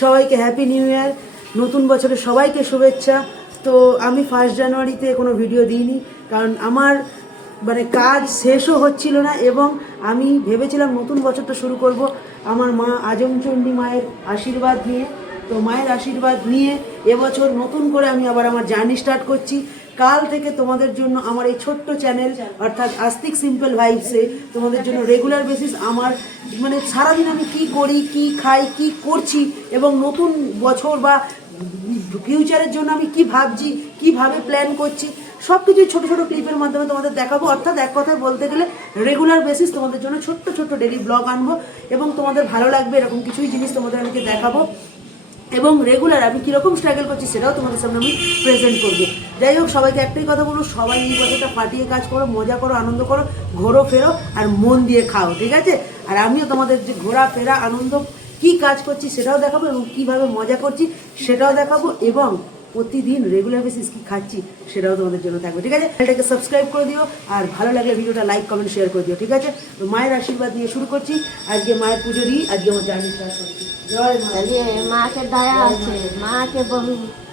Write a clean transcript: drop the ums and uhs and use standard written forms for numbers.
সবাইকে happy new year, নতুন বছরে সবাইকে শুভেচ্ছা। তো আমি 1 জানুয়ারিতে কোনো ভিডিও দিইনি, কারণ আমার কাজ শেষও হচ্ছিল না এবং আমি ভেবেছিলাম নতুন বছরটা শুরু করব আমার মা আজমচণ্ডী মায়ের আশীর্বাদ নিয়ে। তো মায়ের আশীর্বাদ নিয়ে এবছর নতুন করে আমি আবার আমার জার্নি স্টার্ট করছি। কাল থেকে তোমাদের জন্য আমার এই ছোট্ট চ্যানেল অর্থাৎ আস্তিক সিম্পল ভাইবসে তোমাদের জন্য রেগুলার বেসিস আমার সারাদিন আমি কি করি, কি খাই, কি করছি এবং নতুন বছর বা ফিউচারের জন্য আমি কি ভাবছি, কিভাবে প্ল্যান করছি, সব কিছুই ছোটো ছোটো ক্লিপের মাধ্যমে তোমাদের দেখাবো। অর্থাৎ এক কথায় বলতে গেলে রেগুলার বেসিস তোমাদের জন্য ছোট্ট ছোট্ট ডেলি ব্লগ আনবো এবং তোমাদের ভালো লাগবে এরকম কিছুই জিনিস তোমাদের আমি দেখাবো এবং রেগুলার আমি কীরকম স্ট্রাগল করছি সেটাও তোমাদের সামনে আমি প্রেজেন্ট করবো। যাই হোক, সবাইকে একটাই কথা বলবো, সবাই এই বছরটা ফাটিয়ে কাজ করো, মজা করো, আনন্দ করো, ঘোরো ফেরো আর মন দিয়ে খাও, ঠিক আছে? আর আমিও তোমাদের যে ঘোরা ফেরা আনন্দ কি কাজ করছি সেটাও দেখাবো এবং কীভাবে মজা করছি সেটাও দেখাবো এবং প্রতিদিন রেগুলার বেসিস কি খাচ্ছি সেটাও তোমাদের জন্য থাকবে, ঠিক আছে? চ্যানেলটাকে সাবস্ক্রাইব করে দিও আর ভালো লাগলে ভিডিওটা লাইক কমেন্ট শেয়ার করে দিও, ঠিক আছে? তো মায়ের আশীর্বাদ নিয়ে শুরু করছি, আজকে মায়ের পুজো দিই, আজকে আমার জার্নি স্টার্ট করছি। জয় মা। माँ के दया আছে, माँ के बहुत